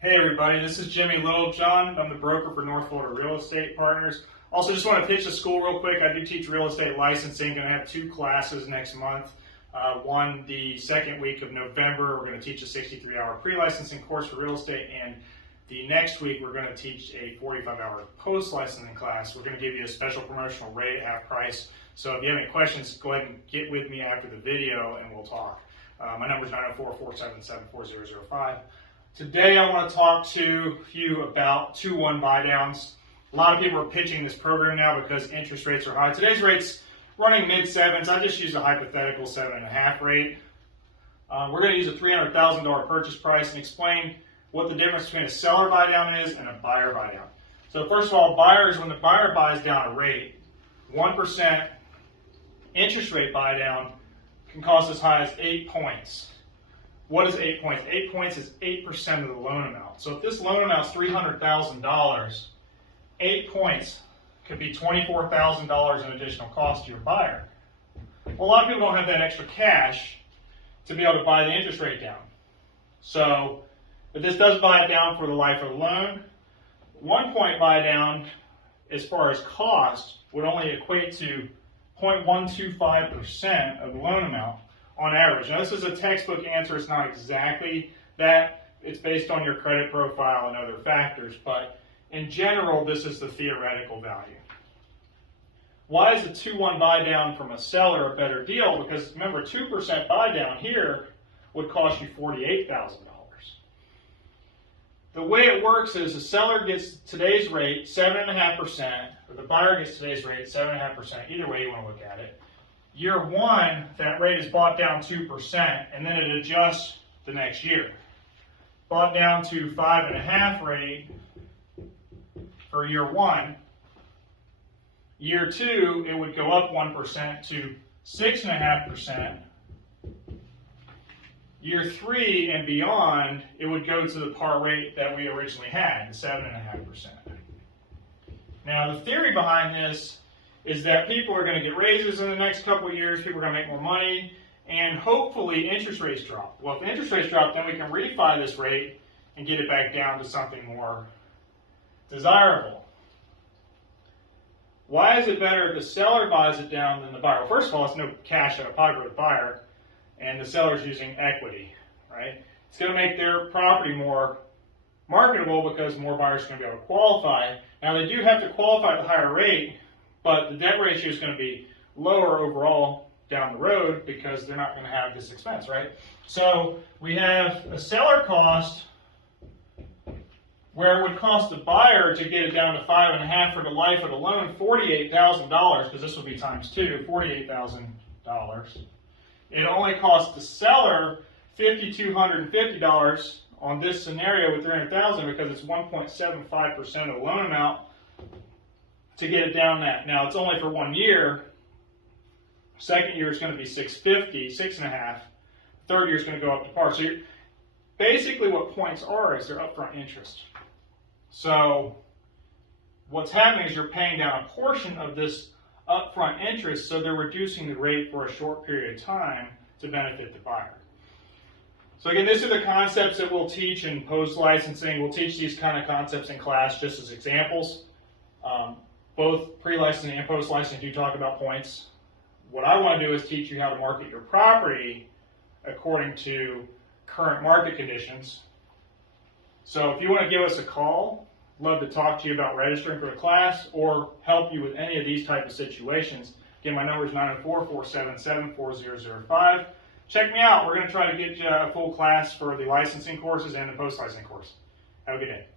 Hey everybody, this is Jimmy Littlejohn. I'm the broker for North Florida Real Estate Partners. Also, just want to pitch the school real quick. I do teach real estate licensing. Going to have 2 classes next month. One the second week of November. We're going to teach a 63-hour pre-licensing course for real estate, and the next week we're going to teach a 45-hour post-licensing class. We're going to give you a special promotional rate at half price. So if you have any questions, go ahead and get with me after the video and we'll talk. My number is 904-477-4005. Today I want to talk to you about 2-1 buy downs. A lot of people are pitching this program now because interest rates are high. Today's rate's running mid-sevens. I just used a hypothetical 7.5 rate. We're going to use a $300,000 purchase price and explain what the difference between a seller buy down is and a buyer buy down. So first of all, buyers, when the buyer buys down a rate, 1% interest rate buy down can cost as high as 8 points. What is 8 points? 8 points is 8% of the loan amount. So if this loan amount is $300,000, 8 points could be $24,000 in additional cost to your buyer. Well, a lot of people don't have that extra cash to be able to buy the interest rate down. So if this does buy it down for the life of the loan, 1 point buy down as far as cost would only equate to 0.125% of the loan amount on average. Now, this is a textbook answer. It's not exactly that. It's based on your credit profile and other factors, but in general, this is the theoretical value. Why is the 2-1 buy down from a seller a better deal? Because remember, 2% buy down here would cost you $48,000. The way it works is the seller gets today's rate 7.5%, or the buyer gets today's rate 7.5%. Either way you want to look at it. Year 1, that rate is bought down 2%, and then it adjusts the next year. Bought down to 5.5 rate for year 1. Year 2, it would go up 1% to 6.5%. Year 3 and beyond, it would go to the par rate that we originally had, the 7.5%. Now, the theory behind this is that people are going to get raises in the next couple of years, people are going to make more money, and hopefully interest rates drop. Well, if interest rates drop, then we can refi this rate and get it back down to something more desirable. Why is it better if the seller buys it down than the buyer? Well, first of all, it's no cash out of pocket with the buyer, and the seller's using equity, right? It's going to make their property more marketable because more buyers are going to be able to qualify. Now, they do have to qualify at the higher rate, but the debt ratio is going to be lower overall down the road because they're not going to have this expense, right? So we have a seller cost where it would cost the buyer to get it down to 5.5 for the life of the loan, $48,000, because this will be times 2, $48,000. It only costs the seller $5,250 on this scenario with $300,000 because it's 1.75% of the loan amount to get it down that. Now, it's only for 1 year. Second year is going to be $650, 6.5. Third year is going to go up to par. So basically what points are is they're upfront interest. So what's happening is you're paying down a portion of this upfront interest, so they're reducing the rate for a short period of time to benefit the buyer. So again, these are the concepts that we'll teach in post-licensing. We'll teach these kind of concepts in class just as examples. Both pre-licensing and post-licensing do talk about points. What I want to do is teach you how to market your property according to current market conditions. So if you want to give us a call, love to talk to you about registering for the class or help you with any of these type of situations. Again, my number is 904-477-4005. Check me out. We're going to try to get you a full class for the licensing courses and the post-licensing course. Have a good day.